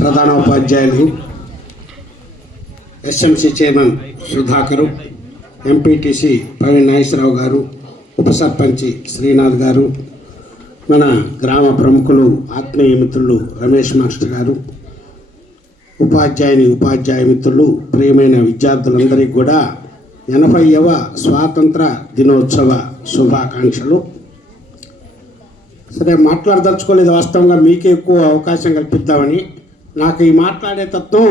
ప్రధాన ఉపాధ్యాయులు, SMC chairman Sudhakar, MPTC Praveen Nageswararao గారు, ఉప సర్పంచి శ్రీనాథ్ గారు, మన గ్రామ ప్రముఖులు ఆత్మీయ మిత్రులు రమేష్ మాస్టర్ గారు, ఉపాధ్యాయ మిత్రులు, ప్రియమైన విద్యార్థులందరికీ కూడా 80వ స్వాతంత్ర దినోత్సవ శుభాకాంక్షలు. సరే, మాట్లాడదలుచుకోలేదు. వాస్తవంగా మీకే ఎక్కువ అవకాశం కల్పిద్దామని. నాకు ఈ మాట్లాడే తత్వం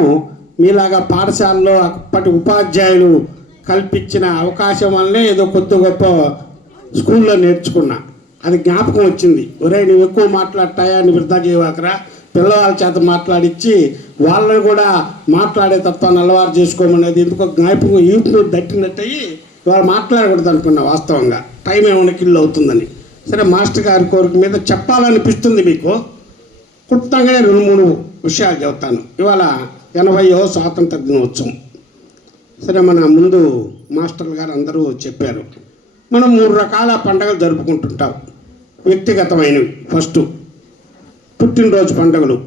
మీలాగా పాఠశాలలో అప్పటి ఉపాధ్యాయులు కల్పించిన అవకాశం వల్లనే ఏదో కొద్ది గొప్ప స్కూల్లో నేర్చుకున్నా. అది జ్ఞాపకం వచ్చింది. ఒరే, నువ్వు ఎక్కువ మాట్లాడతాయా, నువ్వు వృధా చేయవాకరా, పిల్లవాళ్ళ చేత మాట్లాడించి వాళ్ళని కూడా మాట్లాడే తత్వాన్ని అలవాటు చేసుకోమనేది ఎందుకో జ్ఞాపకం యూట్ను దట్టినట్టయి వాళ్ళు మాట్లాడకూడదు అనుకున్నా. వాస్తవంగా టైం ఏమైనా కిల్లు అవుతుందని. సరే, మాస్టర్ గారి కోరిక మీద చెప్పాలనిపిస్తుంది మీకు. క్లుప్తంగానే 2-3 విషయాలు చెబుతాను. ఇవాళ 80వ స్వాతంత్ర దినోత్సవం. సరే, మన ముందు మాస్టర్లు గారు అందరూ చెప్పారు. మనం 3 రకాల పండుగలు జరుపుకుంటుంటాం. వ్యక్తిగతమైనవి ఫస్ట్ పుట్టినరోజు పండుగలు.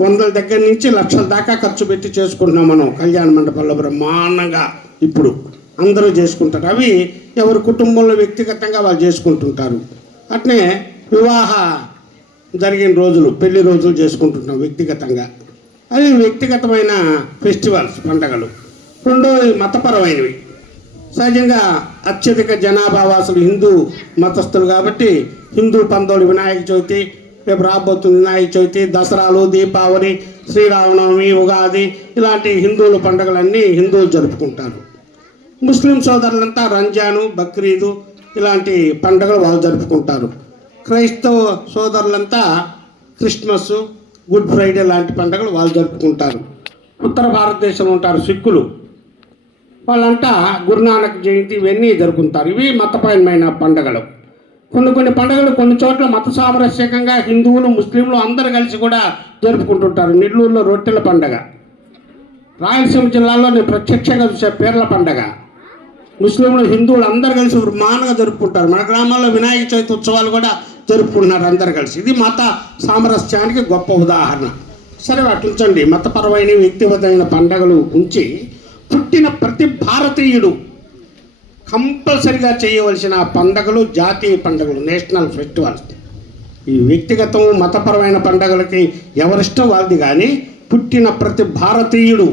100 దగ్గర నుంచి లక్షల దాకా ఖర్చు పెట్టి చేసుకుంటున్నాం మనం కళ్యాణ మండపంలో బ్రహ్మాండంగా. ఇప్పుడు అందరూ చేసుకుంటారు. అవి ఎవరి కుటుంబంలో వ్యక్తిగతంగా వాళ్ళు చేసుకుంటుంటారు. అట్నే వివాహ జరిగిన రోజులు, పెళ్లి రోజులు చేసుకుంటుంటాం వ్యక్తిగతంగా. అవి వ్యక్తిగతమైన ఫెస్టివల్స్, పండుగలు. రెండోది మతపరమైనవి. సహజంగా అత్యధిక జనాభా వాసులు హిందూ మతస్థులు కాబట్టి హిందూ పండుగలు వినాయక చవితి, రేపు రాబోతుంది వినాయక చవితి, దసరాలు, దీపావళి, శ్రీరామనవమి, ఉగాది, ఇలాంటి హిందువుల పండుగలన్నీ హిందువులు జరుపుకుంటారు. ముస్లిం సోదరులంతా రంజాను, బక్రీదు ఇలాంటి పండుగలు వాళ్ళు జరుపుకుంటారు. క్రైస్తవ సోదరులంతా క్రిస్మస్, గుడ్ ఫ్రైడే లాంటి పండుగలు వాళ్ళు జరుపుకుంటారు. ఉత్తర భారతదేశంలో ఉంటారు సిక్కులు, వాళ్ళంతా గురునానక్ జయంతి ఇవన్నీ జరుపుకుంటారు. ఇవి మతపరమైన పండుగలు. కొన్ని పండుగలు కొన్ని చోట్ల మత సామరస్యకంగా హిందువులు, ముస్లింలు అందరూ కలిసి కూడా జరుపుకుంటుంటారు. నెల్లూరులో రొట్టెల పండుగ, రాయలసీమ జిల్లాలో నేను ప్రత్యక్షంగా చూసే పీర్ల పండుగ. ముస్లింలు, హిందువులు అందరూ కలిసి బ్రహ్మాండంగా జరుపుకుంటారు. మన గ్రామాల్లో వినాయక చవితి ఉత్సవాలు కూడా జరుపుకుంటున్నారు అందరు కలిసి. ఇది మత సామరస్యానికి గొప్ప ఉదాహరణ. సరే, వాటి ఉంచండి. మతపరమైన వ్యక్తిగతమైన పండుగలు ఉంచి పుట్టిన ప్రతి భారతీయుడు కంపల్సరిగా చేయవలసిన పండుగలు జాతీయ పండుగలు, నేషనల్ ఫెస్టివల్స్. ఈ వ్యక్తిగతం మతపరమైన పండుగలకి ఎవరిష్టం వాళ్ళది. కానీ పుట్టిన ప్రతి భారతీయుడు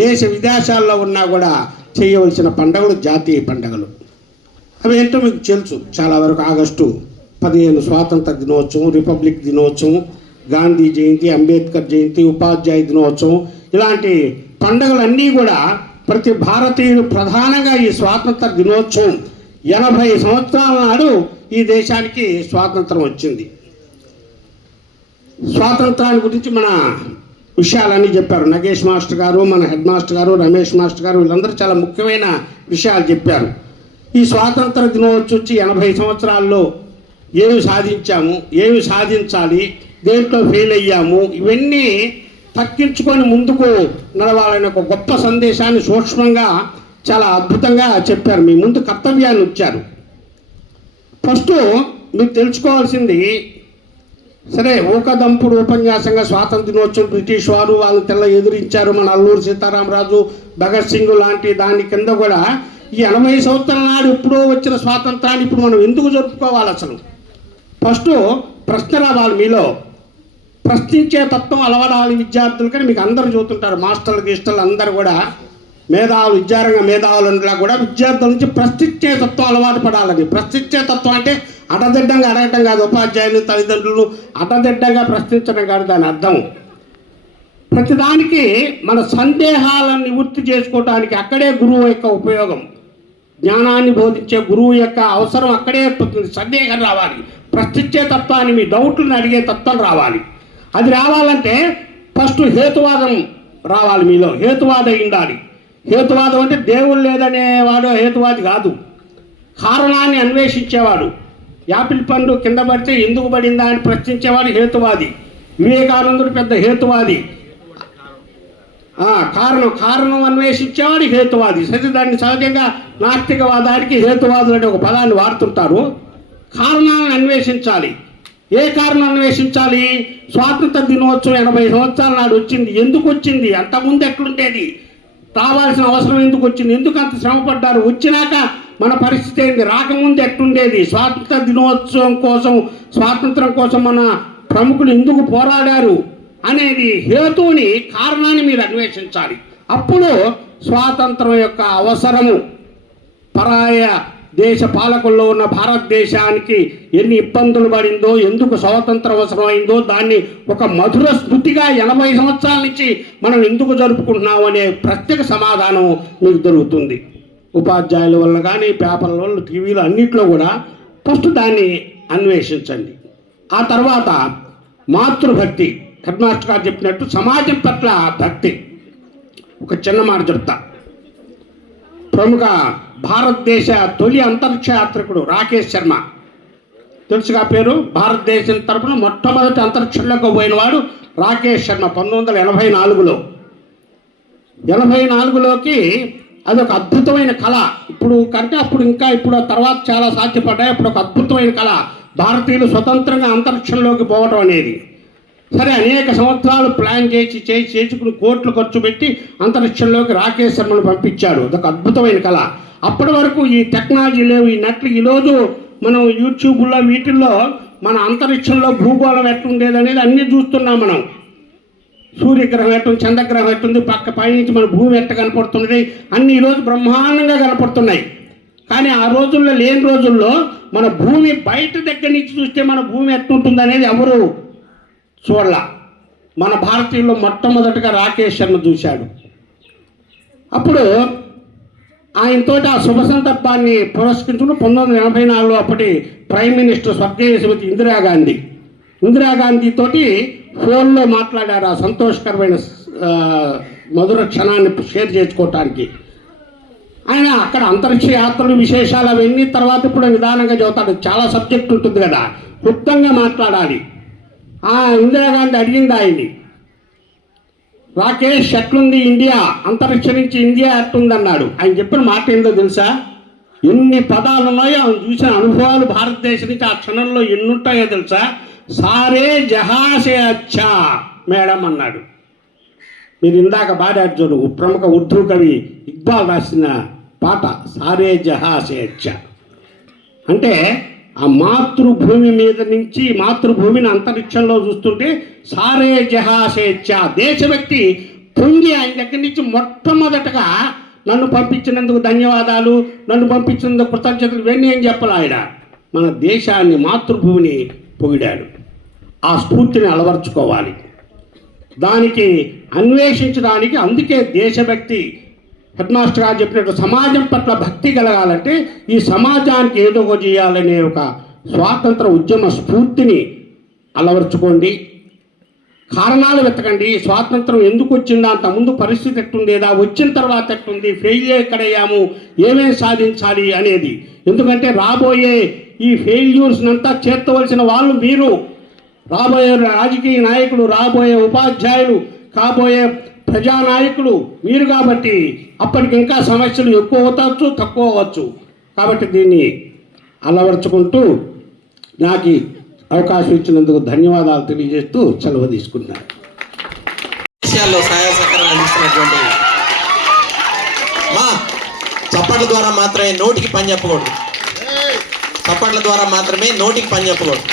దేశ విదేశాల్లో ఉన్నా కూడా చేయవలసిన పండుగలు జాతీయ పండుగలు. అవి ఏంటో మీకు తెలుసు చాలా వరకు. ఆగస్టు 15 స్వాతంత్ర దినోత్సవం, రిపబ్లిక్ దినోత్సవం, గాంధీ జయంతి, అంబేద్కర్ జయంతి, ఉపాధ్యాయ దినోత్సవం, ఇలాంటి పండుగలన్నీ కూడా ప్రతి భారతీయుడు ప్రధానంగా ఈ స్వాతంత్ర దినోత్సవం 80 సంవత్సరాల నాడు ఈ దేశానికి స్వాతంత్రం వచ్చింది. స్వాతంత్రాన్ని గురించి మన విషయాలన్నీ చెప్పారు నగేష్ మాస్టర్ గారు, మన హెడ్ మాస్టర్ గారు, రమేష్ మాస్టర్ గారు, వీళ్ళందరూ చాలా ముఖ్యమైన విషయాలు చెప్పారు. ఈ స్వాతంత్ర దినోత్సవం వచ్చి 80 సంవత్సరాల్లో ఏమి సాధించాము, ఏమి సాధించాలి, దేంట్లో ఫెయిల్ అయ్యాము, ఇవన్నీ తక్కించుకొని ముందుకు నడవాలనే ఒక గొప్ప సందేశాన్ని సూక్ష్మంగా చాలా అద్భుతంగా చెప్పారు. మీ ముందు కర్తవ్యాన్ని ఉంచారు. ఫస్ట్ మీరు తెలుసుకోవాల్సింది, సరే ఊకదంపుడు ఉపన్యాసంగా స్వాతంత్ర దినోత్సవం బ్రిటిష్ వారు వాళ్ళు తెల్ల ఎదిరించారు, మన అల్లూరి సీతారామరాజు, భగత్ సింగ్ లాంటి దాని కింద కూడా ఈ 80 సంవత్సరాల నాడు ఎప్పుడో వచ్చిన స్వాతంత్రాన్ని ఇప్పుడు మనం ఎందుకు జరుపుకోవాలి? అసలు ఫస్ట్ ప్రశ్న రావాలి మీలో. ప్రశ్నించే తత్వం అలవడాలి విద్యార్థులకని మీకు అందరూ చూస్తుంటారు. మాస్టర్లు గీస్టర్లు అందరూ కూడా మేధావులు, విద్యారంగ మేధావులంతా కూడా విద్యార్థుల నుంచి ప్రశ్నించే తత్వం అలవాటు పడాలని. ప్రశ్నించే తత్వం అంటే అడదిడ్డంగా అడగటం కాదు. ఉపాధ్యాయులు, తల్లిదండ్రులు అడదిడ్డంగా ప్రశ్నించడం కాదు దాని అర్థం. ప్రతిదానికి మన సందేహాలను నివృత్తి చేసుకోవడానికి అక్కడే గురువు యొక్క ఉపయోగం. జ్ఞానాన్ని బోధించే గురువు యొక్క అవసరం అక్కడే సందేహం రావాలి. ప్రశ్నించే తత్వాన్ని, మీ డౌట్లను అడిగే తత్వం రావాలి. అది రావాలంటే ఫస్ట్ హేతువాదం రావాలి మీలో. హేతువాదం ఉండాలి. హేతువాదం అంటే దేవుడు లేదనేవాడు హేతువాది కాదు. కారణాన్ని అన్వేషించేవాడు. యాపిల్ పండు కింద పడితే ఎందుకు పడిందా అని ప్రశ్నించేవాడు హేతువాది. వివేకానందుడు పెద్ద హేతువాది. కారణం అన్వేషించేవాడు హేతువాది. సరే, దాన్ని సహజంగా నాస్తికవాదానికి హేతువాదులు అనే ఒక పదాన్ని వాడుతుంటారు. కారణాలను అన్వేషించాలి. ఏ కారణం అన్వేషించాలి? స్వాతంత్ర దినోత్సవం 80 సంవత్సరాల నాడు వచ్చింది. ఎందుకు వచ్చింది? అంతకుముందు ఎట్లుండేది? రావాల్సిన అవసరం ఎందుకు వచ్చింది? ఎందుకు అంత శ్రమ పడ్డారు? వచ్చినాక మన పరిస్థితి ఏంటి? రాకముందు ఎట్లుండేది? స్వాతంత్ర దినోత్సవం కోసం, స్వాతంత్రం కోసం మన ప్రముఖులు ఎందుకు పోరాడారు అనేది హేతువుని, కారణాన్ని మీరు అన్వేషించాలి. అప్పుడు స్వాతంత్రం యొక్క అవసరము, పరాయ దేశ పాలకుల్లో ఉన్న భారతదేశానికి ఎన్ని ఇబ్బందులు పడిందో, ఎందుకు స్వాతంత్రం అవసరమైందో, దాన్ని ఒక మధుర స్మృతిగా 80 సంవత్సరాల నుంచి మనం ఎందుకు జరుపుకుంటున్నాం అనే ప్రత్యేక సమాధానం మీకు దొరుకుతుంది. ఉపాధ్యాయుల వల్ల కానీ, పేపర్ల వల్ల, టీవీలో అన్నింటిలో కూడా ఫస్ట్ దాన్ని అన్వేషించండి. ఆ తర్వాత మాతృభక్తి. హెడ్ మాస్టర్ గారు చెప్పినట్టు సమాజం పట్ల భక్తి. ఒక చిన్న మాట చెప్తా. ప్రముఖ భారతదేశ తొలి అంతరిక్ష యాత్రికుడు రాకేష్ శర్మ, తెలుసుగా పేరు. భారతదేశం తరపున మొట్టమొదటి అంతరిక్షంలోకి పోయినవాడు రాకేష్ శర్మ 1984లో. 84లోకి అదొక అద్భుతమైన కళ. ఇప్పుడు కంటే అప్పుడు ఇంకా, ఇప్పుడు తర్వాత చాలా సాధ్యపడ్డాయి. అప్పుడు ఒక అద్భుతమైన కళ భారతీయులు స్వతంత్రంగా అంతరిక్షంలోకి పోవడం అనేది. సరే, అనేక సంవత్సరాలు ప్లాన్ చేసుకుని కోట్లు ఖర్చు పెట్టి అంతరిక్షంలోకి రాకేష్ శర్మను పంపించాడు. అదొక అద్భుతమైన కళ. అప్పటి వరకు ఈ టెక్నాలజీ లేవు, ఈ నెట్లు. ఈరోజు మనం యూట్యూబ్లో వీటిల్లో మన అంతరిక్షంలో భూగోళం ఎట్లుండేది అనేది అన్నీ చూస్తున్నాం మనం. సూర్యగ్రహం ఎట్టుంది, చంద్రగ్రహం ఎట్టుంది, పైనుంచి మన భూమి ఎట్ట కనపడుతున్నది, అన్నీ ఈరోజు బ్రహ్మాండంగా కనపడుతున్నాయి. కానీ ఆ రోజుల్లో లేని రోజుల్లో మన భూమి బయట దగ్గర నుంచి చూస్తే మన భూమి ఎట్లుంటుంది అనేది ఎవరు చూడలా. మన భారతీయుల్లో మొట్టమొదటిగా రాకేష్ శర్మ చూశాడు. అప్పుడు ఆయనతో ఆ శుభ సందర్భాన్ని పురస్కరించుకుని 1984లో అప్పటి ప్రైమ్ మినిస్టర్ స్వర్గీయ శ్రీమతి ఇందిరాగాంధీ తోటి ఫోన్లో మాట్లాడారు. ఆ సంతోషకరమైన మధుర క్షణాన్ని షేర్ చేసుకోవటానికి. ఆయన అక్కడ అంతరిక్ష యాత్రలు, విశేషాలు అవన్నీ తర్వాత ఇప్పుడు నిదానంగా చదువుతాడు. చాలా సబ్జెక్ట్ ఉంటుంది కదా, క్లుప్తంగా మాట్లాడాలి. ఇందిరాగాంధీ అడిగింది ఆయన్ని, రాకేష్ ఎట్లుంది ఇండియా, అంతరిక్ష నుంచి ఇండియా ఎట్లుందన్నాడు. ఆయన చెప్పిన మాట ఏందో తెలుసా? ఎన్ని పదాలు ఉన్నాయో, ఆయన చూసిన అనుభవాలు భారతదేశం నుంచి ఆ క్షణంలో ఎన్ని ఉంటాయో తెలుసా? సారే జహాసే అచ్చా మేడం అన్నాడు. మీరు ఇందాక పాడారు చూడు, ప్రముఖ ఉర్దూ కవి ఇక్బాల్ రాసిన పాట సారే జహాసే అచ్చా. అంటే ఆ మాతృభూమి మీద నుంచి, మాతృభూమిని అంతరిక్షంలో చూస్తుంటే సారే జహాసేచ్ఛా, దేశభక్తి పొంగి ఆయన దగ్గర నుంచి మొట్టమొదటగా నన్ను పంపించినందుకు ధన్యవాదాలు, నన్ను పంపించినందుకు కృతజ్ఞతలు, ఇవన్నీ ఏం చెప్పాలి. ఆయన మన దేశాన్ని, మాతృభూమిని పొగిడాడు. ఆ స్ఫూర్తిని అలవర్చుకోవాలి, దానికి అన్వేషించడానికి. అందుకే దేశభక్తి, హెడ్ మాస్టర్ గారు చెప్పినట్టు సమాజం పట్ల భక్తి కలగాలంటే ఈ సమాజానికి ఏదో చేయాలనే ఒక స్వాతంత్ర ఉద్యమ స్ఫూర్తిని అలవర్చుకోండి. కారణాలు వెతకండి. స్వాతంత్రం ఎందుకు వచ్చిందా, అంతకుముందు పరిస్థితి ఎట్టుండేదా, వచ్చిన తర్వాత ఎట్టుంది, ఫెయిల్ ఎక్కడయ్యాము, ఏమేమి సాధించాలి అనేది. ఎందుకంటే రాబోయే ఈ ఫెయిల్యూర్స్నంతా చేర్చవలసిన వాళ్ళు మీరు. రాబోయే రాజకీయ నాయకులు, రాబోయే ఉపాధ్యాయులు, కాబోయే ప్రజానాయకులు మీరు. కాబట్టి అప్పటికి ఇంకా సమస్యలు ఎక్కువ అవ్వచ్చు, తక్కువ అవ్వచ్చు. కాబట్టి దీన్ని అలవర్చుకుంటూ నాకు అవకాశం ఇచ్చినందుకు ధన్యవాదాలు తెలియజేస్తూ సెలవు తీసుకున్నాను. విషయాల్లో సహాయ సహకారాలు అందిస్తున్నటువంటి చప్పట్ల ద్వారా మాత్రమే నోటికి పని చెప్పకూడదు. చప్పట్ల ద్వారా మాత్రమే నోటికి పని చెప్పకూడదు.